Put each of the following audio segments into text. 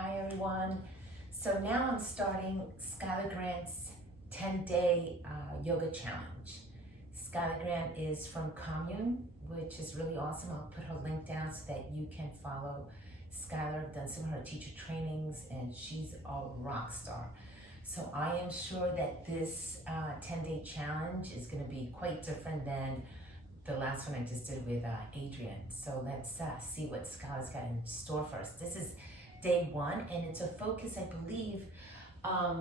Hi everyone. So now I'm starting Schuyler Grant's 10-day yoga challenge. Schuyler Grant is from Commune, which is really awesome. I'll put her link down so that you can follow Schuyler. I've done some of her teacher trainings and she's a rock star. So I am sure that this 10-day challenge is going to be quite different than the last one I just did with Adrian. So let's see what Schuyler's got in store for us. This is day one, and it's a focus, I believe, I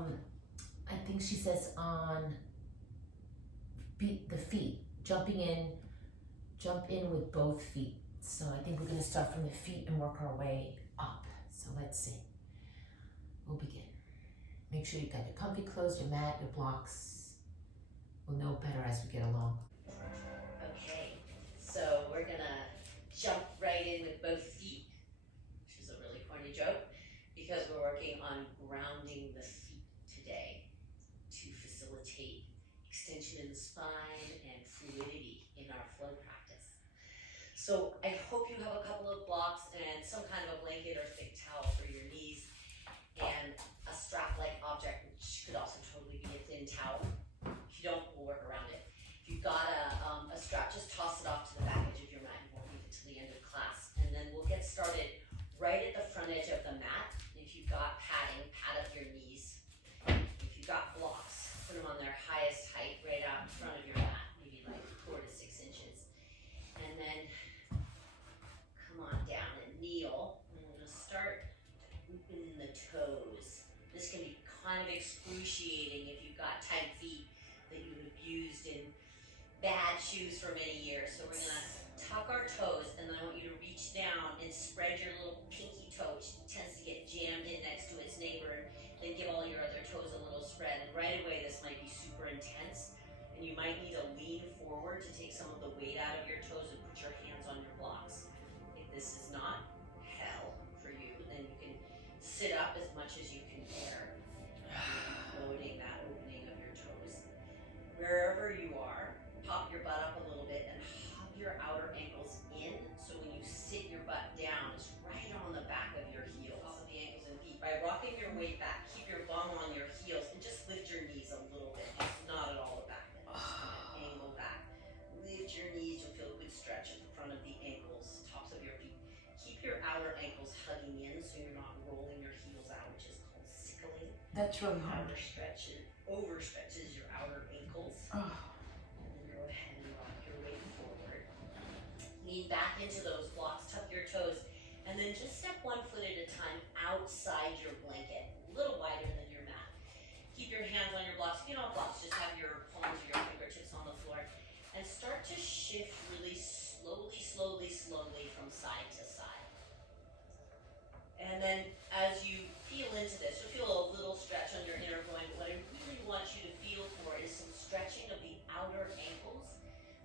think she says on the feet, jump in with both feet. So I think we're gonna start from the feet and work our way up. So let's see, we'll begin. Make sure you've got your comfy clothes, your mat, your blocks. We'll know better as we get along. Okay, so we're gonna jump right in with both feet, which is a really corny joke because we're working on grounding the feet today to facilitate extension in the spine and fluidity in our flow practice. So I hope you have a couple of blocks and some kind of a blanket or thick towel for your knees and a strap-like object, which could also totally be a thin towel. If you don't, we'll work around it. If you've got a strap, just toss it off to the back edge of your mat. You won't need it till the end of class. And then we'll get started right at the front edge of the mat. If you've got padding, pad up your knees. If you've got blocks, put them on their highest height right out in front of your mat, maybe like 4 to 6 inches. And then come on down and kneel. And we're gonna start opening the toes. This can be kind of excruciating if you've got tight feet that you have used in bad shoes for many years. So we're gonna tuck our toes, and then I want you to reach down and spread your little pinky toe, which tends to get jammed in next to its neighbor, and then give all your other toes a little spread. And right away, this might be super intense, and you might need to lean forward to take some of the weight out of your toes and put your hands on your blocks. If this is not hell for you, then you can sit up as much as you can bear, loading that opening of your toes. Wherever you are, pop your butt up a little bit and hug your outer ankles in, so when you sit your butt down, it's right on the back of your heels, off of the ankles and feet. By rocking your weight back, keep your bum on your heels and just lift your knees a little bit, just not at all the back bend, just kind of angle back. Lift your knees, you'll feel a good stretch at the front of the ankles, tops of your feet. Keep your outer ankles hugging in so you're not rolling your heels out, which is called sickling. That's really hard. Overstretches your outer ankles. Oh. And then go ahead and rock your weight forward. Lean back into those blocks, tuck your toes, and then just step one foot at a time outside your blanket, a little wider than your mat. Keep your hands on your blocks. If you don't have blocks, just have your palms or your fingertips on the floor, and start to shift really slowly from side to side. And then as you feel into this, you'll feel a little stretch on your inner groin, but what I really want you to feel for is some stretching of the outer ankles.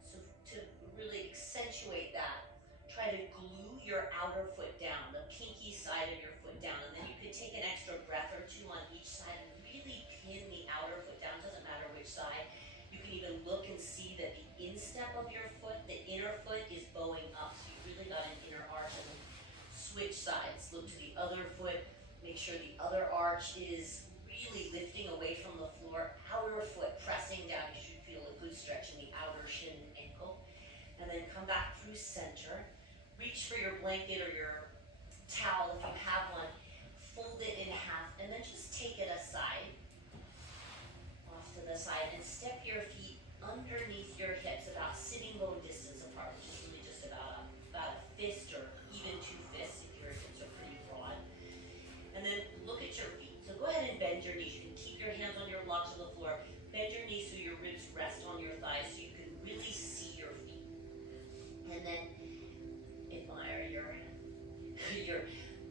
So to really accentuate that, try to glue your outer foot down, the pinky side of your foot down, and then you could take an extra breath or two on each side and really pin the outer foot down. Doesn't matter which side. You can even look and see that the instep of your foot, the inner foot, is bowing up. So you've really got an inner arch. And then switch sides. Look to the other foot. Make sure the other arch is really lifting away from the floor. Outer foot pressing down. You should feel a good stretch in the outer shin and ankle. And then come back through center. Reach for your blanket or your towel if you have one. Fold it in half and then just take it aside. Off to the side and step your feet underneath your hips, about sitting bone distance apart, which is really just about a fist or even 2 fists if your hips are pretty broad. And then look at your feet. So go ahead and bend your knees. You can keep your hands on your blocks on the floor. Bend your knees so your ribs rest on your thighs so you can really see your feet. And then admire your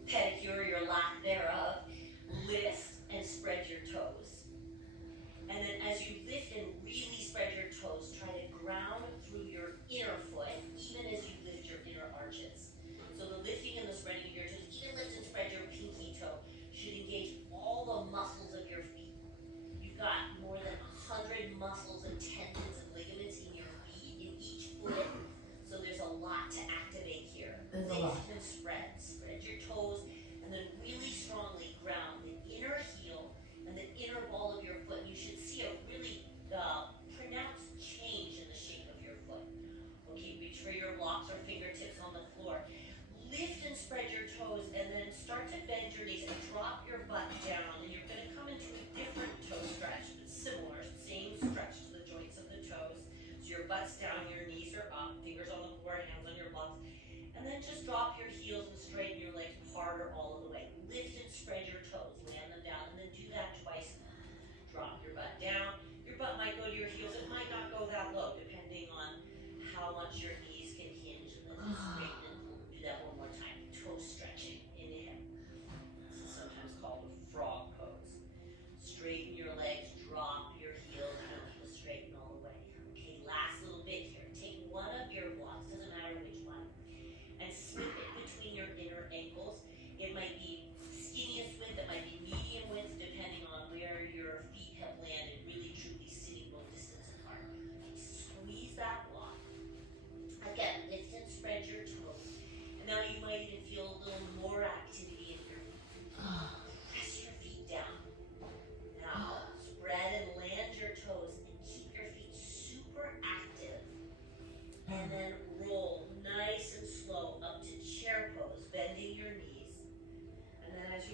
pedicure, your lack thereof. Lift and spread your toes. And then as you lift and really spread your toes, try to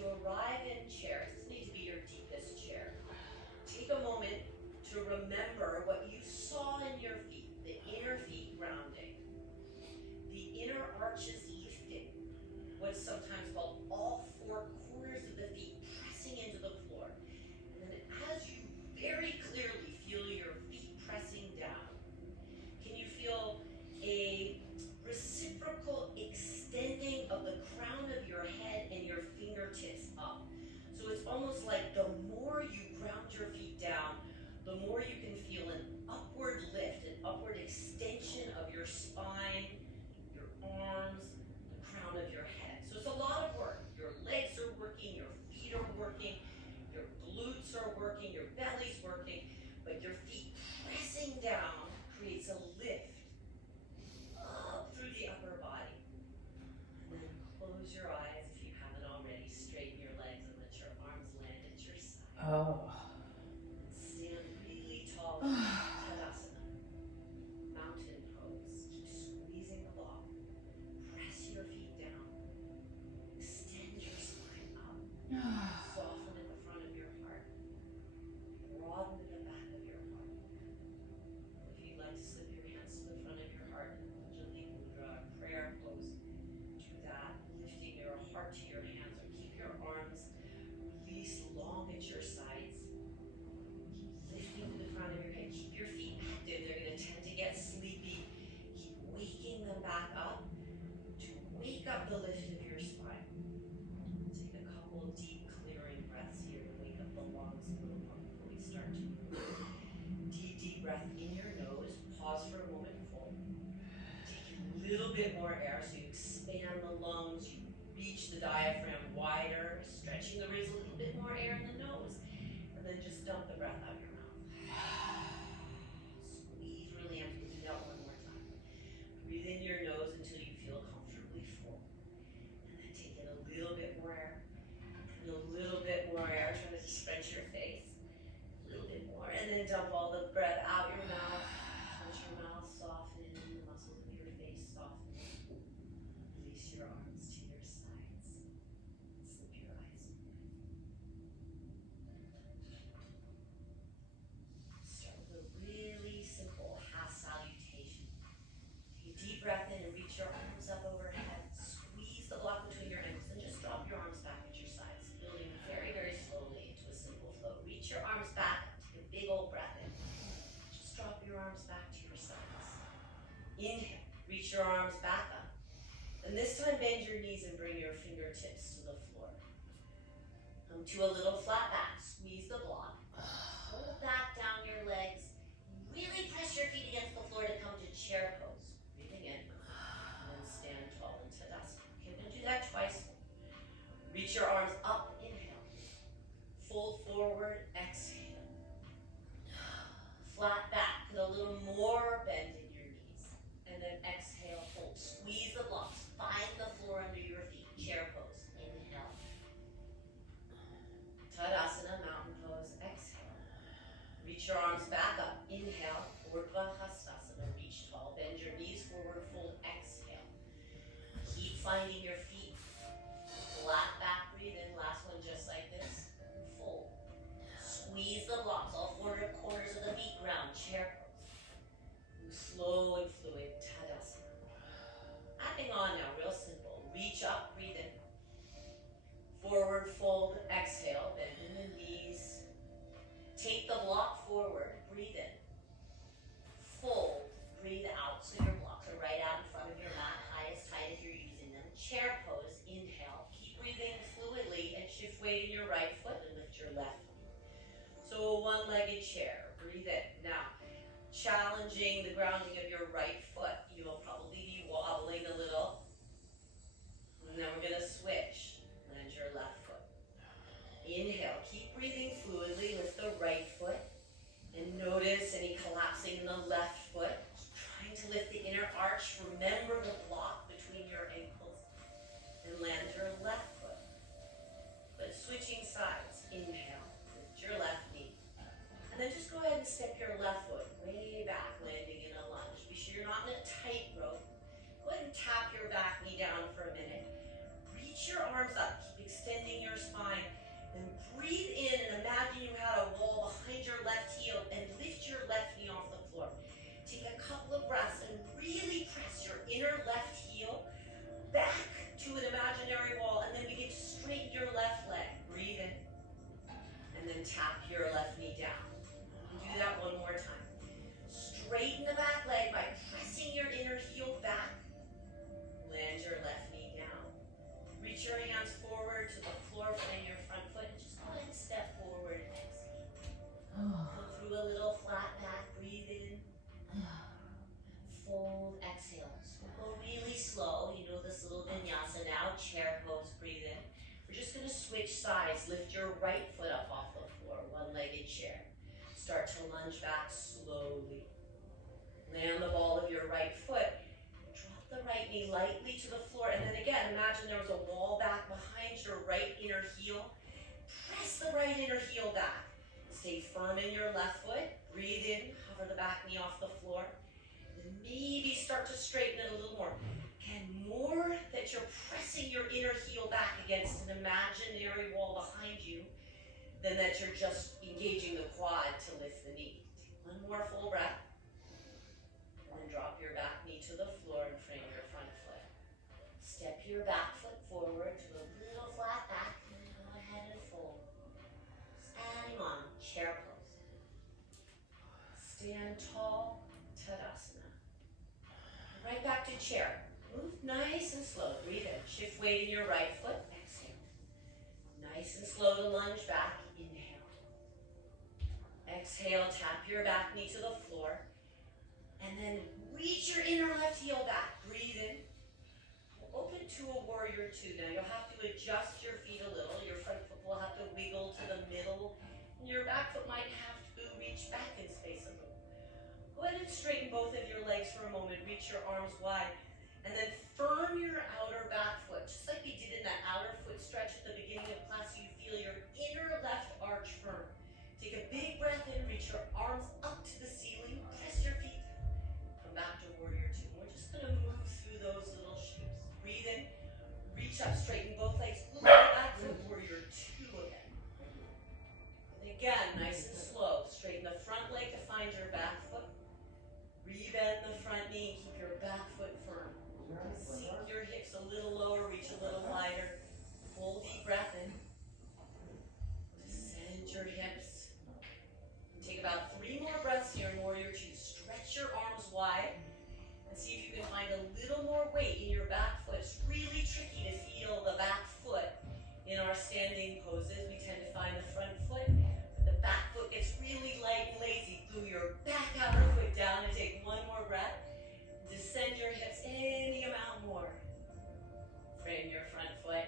arrive in chair, it doesn't need to be your deepest chair. Take a moment to remember what you saw in your feet, the inner feet grounding, the inner arches lifting, what's sometimes called all four corners of the feet pressing into the floor. And then as you very clearly feel your feet pressing down, can you feel a reciprocal extending of the crown of your head and your fingertips up? So it's almost like the more you ground your feet down, the more you can feel an upward lift, an upward extension of your spine, your arms, the crown of your head. So it's a lot of work. Your legs are working, your feet are working, your glutes are working, your belly's working, but your feet pressing down creates a lift up through the upper body. And then close your eyes if you haven't already. Straighten your legs and let your arms land at your side. Oh. Stand really tall. Tadasana. Mountain pose. Keep squeezing the block. Press your feet down. Extend your spine up. Soften at the front of your heart. Broaden at the back of your heart. If you'd like to slip your hands to the front of your heart in Anjali Mudra, prayer pose, do that. Lifting your heart to your hands, or keep your arms released long at your sides. Keep lifting to the front of your head. Keep your feet active. They're going to tend to get sleepy. Keep waking them back up to wake up the lift of your spine. Take a couple deep clearing breaths here to wake up the lungs a little more before we start to move. Deep breath in your nose. Pause for a moment. Full. Take a little bit more air, so you expand the lungs. You reach the diaphragm wider, stretching the ribs, a little bit more air in the nose, and then just dump the breath out your mouth. Squeeze really empty. Do that one more time. Breathe in your nose until you feel comfortably full, and then take in a little bit more air, and a little bit more air, trying to stretch your face, a little bit more, and then dump all the breath out your mouth. Touch your mouth, soften, the muscles of your face soften. Release your arms to your sides. Slip your eyes open. Start with a really simple half salutation. Take a deep breath in and reach your arms up overhead. Squeeze the block between your ankles and just drop your arms back at your sides, building very, very slowly into a simple flow. Reach your arms back up. Take a big old breath in. Just drop your arms back to your sides. Inhale. Reach your arms back up. And this time bend your knees and bring your fingertips to the floor. Come to a little flat back. Squeeze the block. Hold back down your legs. Really press your feet against the floor to come to chair pose. Breathing in. And then stand tall in Tadasana. Okay, we're going to do that twice. Reach your arms up. Inhale. Fold forward. Exhale. Flat back. Put a little more bend in your knees. And then exhale. Fold. Squeeze the blocks. Find the floor under your feet. Chair pose. Inhale. Tadasana, mountain pose. Exhale. Reach your arms back up. Inhale. Urdhva Hastasana. Reach tall. Bend your knees forward. Fold. Exhale. Keep finding your feet. Flat back. Breathe in. Last one just like this. Fold. Squeeze the blocks. All four corners of the feet ground. Chair pose. Move slow and fluid. Tadasana. Adding on now, real simple. Reach up, breathe in. Forward fold, exhale, bend in the knees. Take the block forward, breathe in. Fold, breathe out, so your blocks are right out in front of your mat, highest height if you're using them. Chair pose, inhale. Keep breathing fluidly and shift weight in your right foot and lift your left foot. So a one-legged chair, breathe in. Now, challenging the grounding of your right foot. You'll probably be wobbling a little. And then we're going to switch. Land your left foot. Inhale. Keep breathing fluidly. Lift the right foot. And notice any collapsing in the left foot. Trying to lift the inner arch. Remember the block between your ankles. And land your left foot. But switching sides. Inhale. Lift your left knee. And then just go ahead and step your left foot way back, landing in a lunge. Be sure you're not in a tight rope. Go ahead and tap your back knee down for a minute. Reach your arms up. Keep extending your spine. switch sides. Lift your right foot up off the floor, one-legged chair. Start to lunge back slowly. Land the ball of your right foot. Drop the right knee lightly to the floor. And then again, imagine there was a wall back behind your right inner heel. Press the right inner heel back. Stay firm in your left foot. Breathe in, hover the back knee off the floor. And maybe start to straighten it a little more. Again, more that you're pressing your inner heel back against an imaginary wall behind you than that you're just engaging the quad to lift the knee. Take one more full breath. And then drop your back knee to the floor and frame your front foot. Step your back foot forward to a little flat back. And then go ahead and fold. Standing on chair pose. Stand tall, Tadasana. Right back to chair. Move nice and slow. Breathe in. Shift weight in your right foot. Exhale. Nice and slow to lunge back. Inhale. Exhale. Tap your back knee to the floor. And then reach your inner left heel back. Breathe in. Open to a warrior two. Now you'll have to adjust your feet a little. Your front foot will have to wiggle to the middle. And your back foot might have to reach back in space a little. Go ahead and straighten both of your legs for a moment. Reach your arms wide. And then firm your outer back foot, just like we did in that outer foot stretch at the beginning of class. So you feel your inner left arch firm. Take a big breath in, reach your arms up to the ceiling, press your feet, come back to warrior two. We're just gonna move through those little shapes. Breathe in, reach up, straighten both legs, move your back foot, warrior two again. And again, nice and slow, straighten the front leg to find your back foot. Rebend the front knee, keep your back foot firm. Sink your hips a little lower, reach a little wider. Full deep breath in. Descend your hips. And take about 3 more breaths here in warrior two. Stretch your arms wide and see if you can find a little more weight in your back foot. It's really tricky to feel the back foot in our standing poses. We tend to find the front foot, but the back foot gets really light and lazy. Glue your back outer foot down and take 1 more breath. Descend your hips any amount more. Frame your front foot.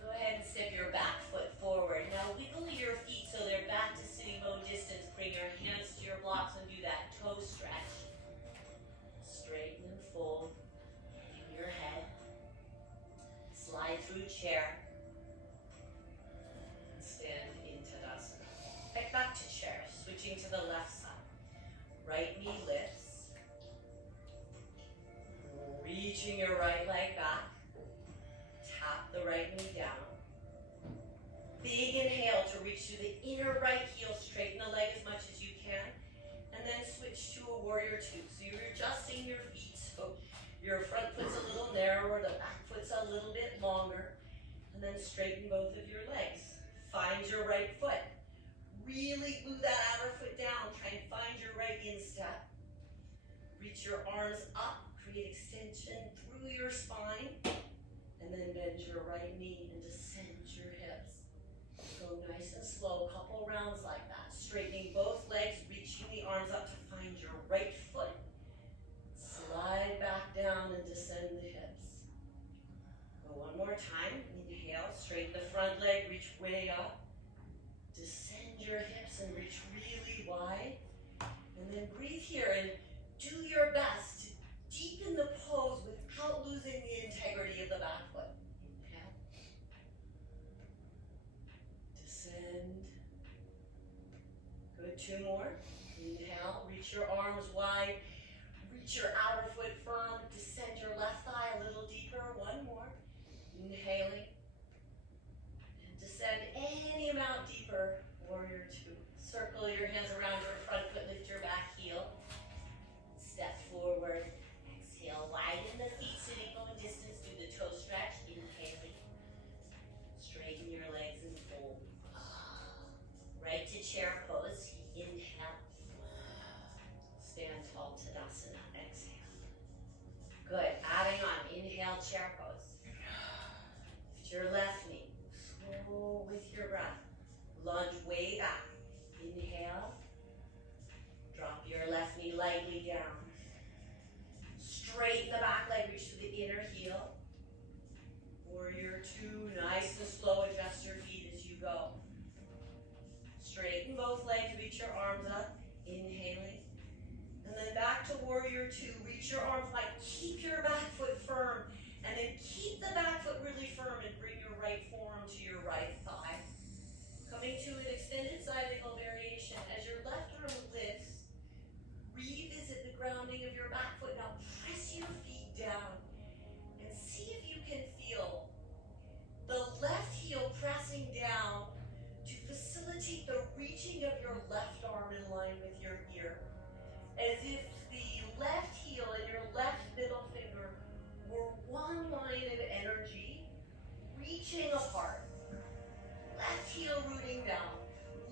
Go ahead and step your back foot forward. Now wiggle your feet so they're back to sitting bone distance. Bring your hands to your blocks and do that toe stretch. Straighten and fold in your head. Slide through chair. And stand in Tadasana. Right back to chair, switching to the left side. Right knee lifts. Reaching your right leg back. Tap the right knee down. Big inhale to reach through the inner right heel. Straighten the leg as much as you can. And then switch to a warrior two. So you're adjusting your feet. So your front foot's a little narrower, the back foot's a little bit longer. And then straighten both of your legs. Find your right foot. Really glue that outer foot down. Try and find your right instep. Reach your arms up. Create extension through your spine, and then bend your right knee and descend your hips. Go nice and slow, couple rounds like that. Straightening both legs, reaching the arms up to find your right foot. Slide back down and descend the hips. Go 1 more time. Inhale, straighten the front leg, reach way up. Descend your hips and reach really wide. And then breathe here and do your best. Deepen the pose without losing the integrity of the back foot. Inhale. Descend. Good, 2 more. Inhale, reach your arms wide. Reach your outer foot firm. Descend your left thigh a little deeper. 1 more. Inhaling. And descend any amount deeper. Warrior two. Circle your hands around your front foot. Lift your back heel. Step forward. Exhale, widen the feet, sitting bone distance. Do the toe stretch. Inhaling. Straighten your legs and fold. Right to chair pose. Inhale. Stand tall, Tadasana. Exhale. Good. Adding on. Inhale, chair pose. Lift your left knee. Slow with your breath. Lunge way back. Inhale. Drop your left knee lightly down. Straighten the back leg, reach to the inner heel. Warrior two, nice and slow, adjust your reach your arms up, inhaling. And then back to warrior two, reach your arms wide, keep your back foot firm, and then keep the back foot really firm and bring your right forearm to your right thigh. Coming to an extended side angle variation, as your left arm lifts, revisit the grounding of your back foot. Now press your feet down and see if you can feel the left heel pressing down to facilitate the reaching of your left arm in line with your ear. As if the left heel and your left middle finger were one line of energy reaching apart. Left heel rooting down,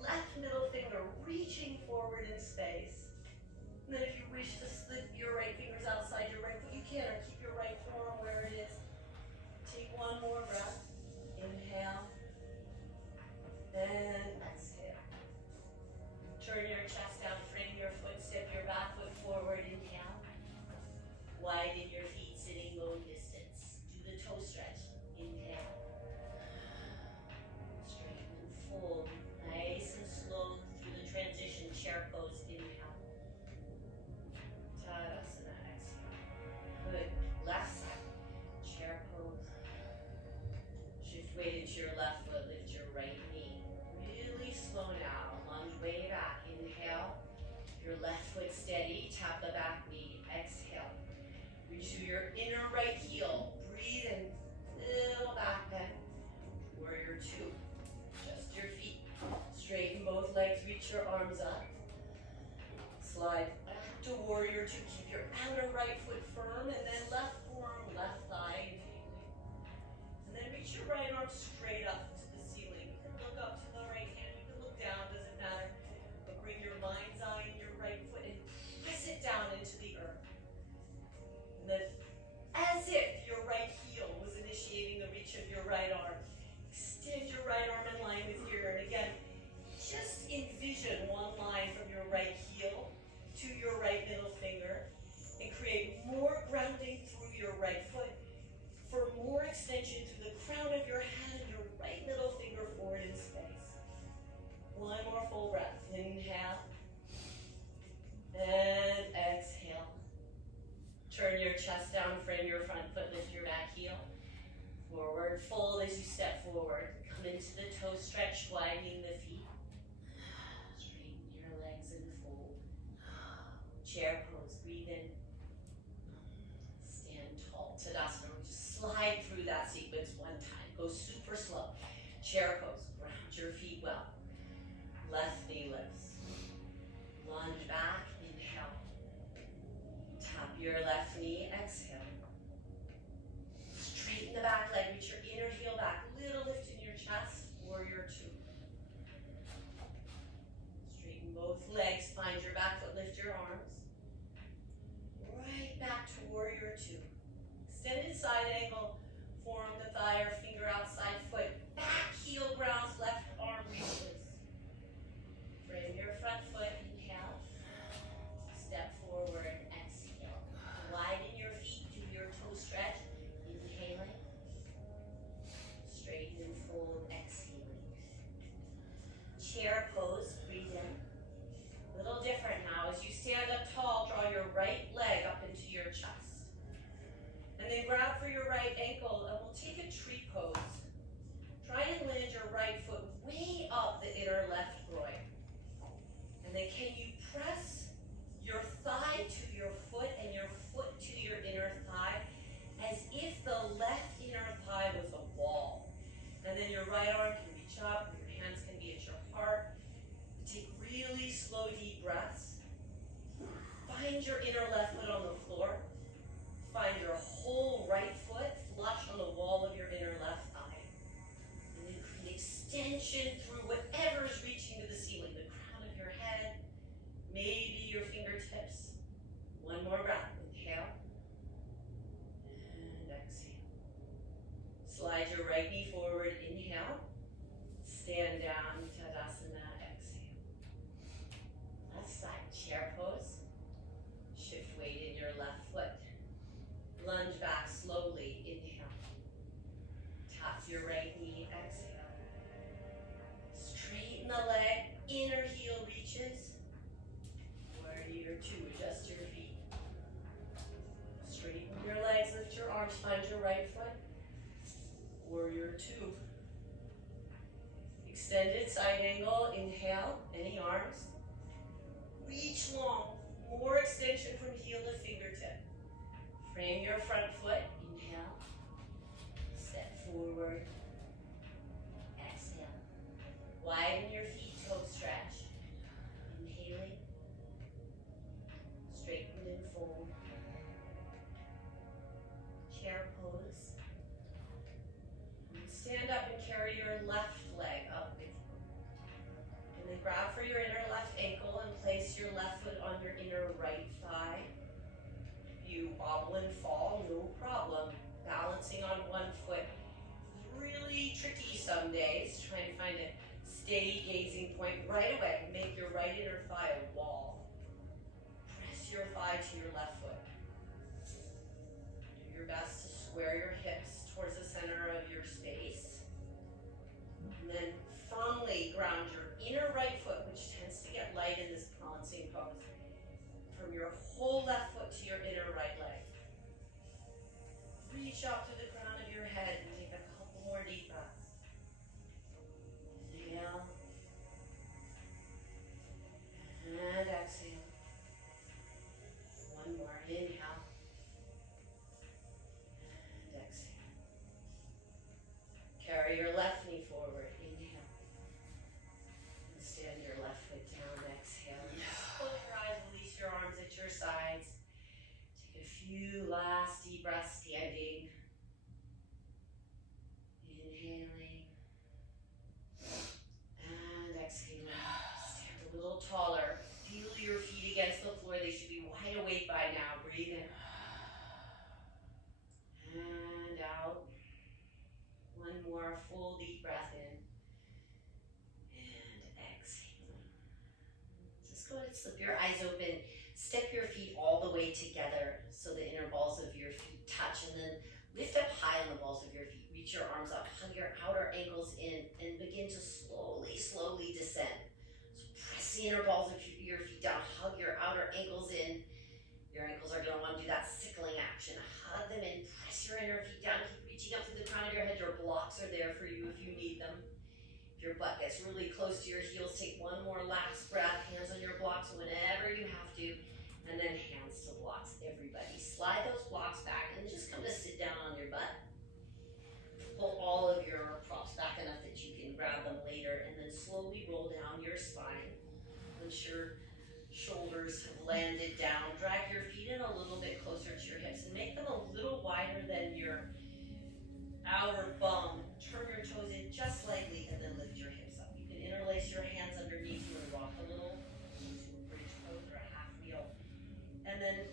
left middle finger reaching forward in space. And then if you wish to slip your right fingers outside your right foot, you can, or keep your right forearm where it is. Take one more breath. Inhale. And exhale. Turn your chest down, frame your foot, step your back foot forward, inhale. Widen your feet, sitting bone distance. Do the toe stretch. Inhale. Straighten and fold. Nice and slow through the transition. Chair pose. Inhale. Tadasana. Exhale. Good. Left side. Chair pose. Shift weight into your left foot. Lift your right knee. Really slow now. Lunge way back. Inhale. Your left foot steady. Tap the back knee. Exhale. Reach to your inner right heel. Breathe in. Little back bend. Warrior two. Just your feet. Straighten both legs. Reach your arms up. Slide back to warrior two. Keep your outer right foot firm, and then left forearm, left thigh. And then reach your right arm straight up to the ceiling. You can look up to the right hand. You can look down. Doesn't matter. But bring your mind's eye in your right foot and press it down into the earth. And then, as if your right heel was initiating the reach of your right arm, extend your right arm in line with your, and again, just envision one line from your right heel to your right middle finger and create more grounding through your right foot for more extension through the crown of your head and your right middle finger forward in space. One more full breath. Inhale. And exhale. Turn your chest down, frame your front foot, lift your back heel. Forward fold as you step forward. Come into the toe stretch, widening the feet. Straighten your legs and fold. Chair pose, breathe in. Stand tall, Tadasana. Just slide through that sequence one time. Go super slow. Chair pose, ground your feet well. Left knee lifts. Lunge back, inhale. Tap your left knee, exhale. Straighten the back leg, reach your inner heel back. Little lift in your chest, warrior two. Straighten both legs, find your back foot, lift your arms. Right back to warrior two. Extended side angle, forearm to thigh or finger outside foot. Back heel grounds, left arm reaches. Frame your front foot, inhale. Step forward, exhale. Widen your feet, do your toe stretch. Inhaling. Straighten and fold, exhaling. Chair pose, breathe in. Little different now. As you stand up tall, draw your right leg up into your chest. And then grab for your right ankle, and we'll take a tree pose. Try and land your right foot way up the inner left groin. And then can you press your thigh to your foot and your foot to your inner thigh as if the left inner thigh was a wall. And then your right arm can reach up, your hands can be at your heart. Take really slow, deep breaths. Find your inner left foot on the floor. Find your whole right foot flush on the wall of your inner left thigh. And then create extension through whatever is reaching to the ceiling, the crown of your head, maybe your fingertips. One more breath. Inhale. And exhale. Slide your right knee forward. Inhale. Stand down. Tadasana. Exhale. Left side. Chair pose. Shift weight in your left foot. Lunge back slowly. Inhale. Tap your right knee. Exhale. Straighten the leg. inner heel reaches. Warrior two, adjust your feet. Straighten your legs, lift your arms, find your right foot. Warrior two. Extended side angle, inhale, any arms. Reach long, more extension from heel to fingertip. Frame your front foot, inhale. Step forward, exhale. Widen your feet, toe stretch. Inhaling, straighten and fold. Chair pose. Stand up and carry your left leg up with you. And then grab for your inner left ankle and place your left foot on your inner right thigh. You wobble and fall, no problem. Balancing on one foot. Really tricky some days. Trying to find a steady gazing point right away. Make your right inner thigh a wall. Press your thigh to your left foot. Do your best to square your hips towards the center of your space. And then firmly ground your inner right foot, which tends to get light in this balancing pose, from your whole left foot to your inner right leg. Reach up to the crown of your head and take a couple more deep breaths. Inhale. And exhale. One more. Inhale. And exhale. Carry your left knee forward. Inhale. And stand your left foot down. Exhale. Close your eyes. Release your arms at your sides. Take a few last deep breaths standing. Inhaling. And exhaling. Stand a little taller. Feel your feet against the floor. They should be wide awake by now. Breathe in. And out. One more full deep breath in. And exhale. Just go ahead and slip your eyes open. Step your feet all the way together so the inner balls of your feet touch, and then lift up high on the balls of your feet. Reach your arms up, hug your outer ankles in, and begin to slowly descend. So press the inner balls of your feet down, hug your outer ankles in. Your ankles are going to want to do that sickling action. Hug them in, press your inner feet down, keep reaching up to the crown of your head. Your blocks are there for you if you need them. If your butt gets really close to your heels, take one more last breath, hands on your blocks whenever you have to, and then hands to blocks. Everybody, slide those blocks back and just come to sit down on your butt. Pull all of your props back enough that you can grab them later, and then slowly roll down your spine. Once your shoulders have landed down, drag your feet in a little bit closer to your hips and make them a little wider than your outer bum. Turn your toes in just slightly and then lift your hips up. You can interlace your hands underneath you and rock a little into a bridge pose or a half wheel. And then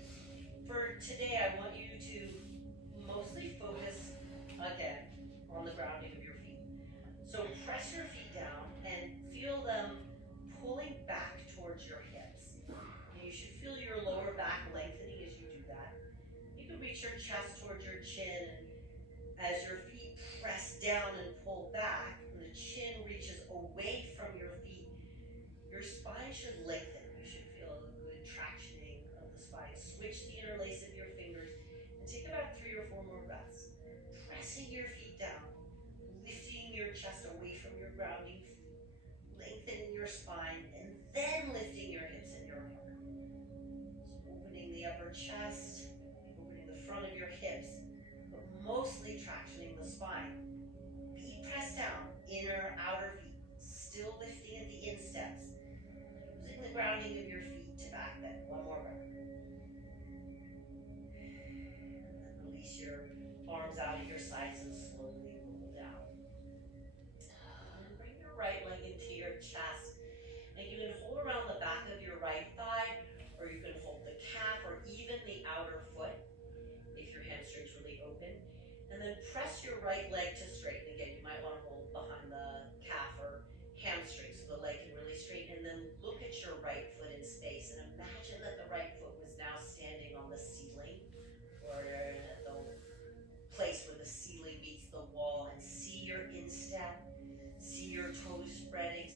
for today, I want you to mostly focus again on the grounding of your feet. So press your feet down and feel them pulling back towards your hips. And you should feel your lower back lengthening as you do that. You can reach your chest towards your chin, and as your feet press down and pull back, and the chin reaches away from your feet, your spine should lengthen. You should feel a good tractioning of the spine. Switch the interlace of your fingers and take about 3 or 4 more breaths. Pressing your feet down, lifting your chest away from your grounding feet, lengthening your spine, and then lifting your hips and your heart. So opening the upper chest, opening the front of your hips, but mostly tractioning the spine. Feet pressed down, inner, outer feet, still lifting at the insteps, using the grounding of your feet to back bend. One more breath. And then release your arms out at your sides and slowly roll down. And bring your right leg into your chest. And you can hold around the back of your right thigh, or you can hold the calf or even the outer foot if your hamstring's really open. And then press your right leg to straighten. Again, you might want to hold behind the calf or hamstring so the leg can really straighten. And then look at your right foot in space and imagine that the right foot was now standing on the ceiling, or at the place where the ceiling meets the wall, and see your instep, see your toes spreading.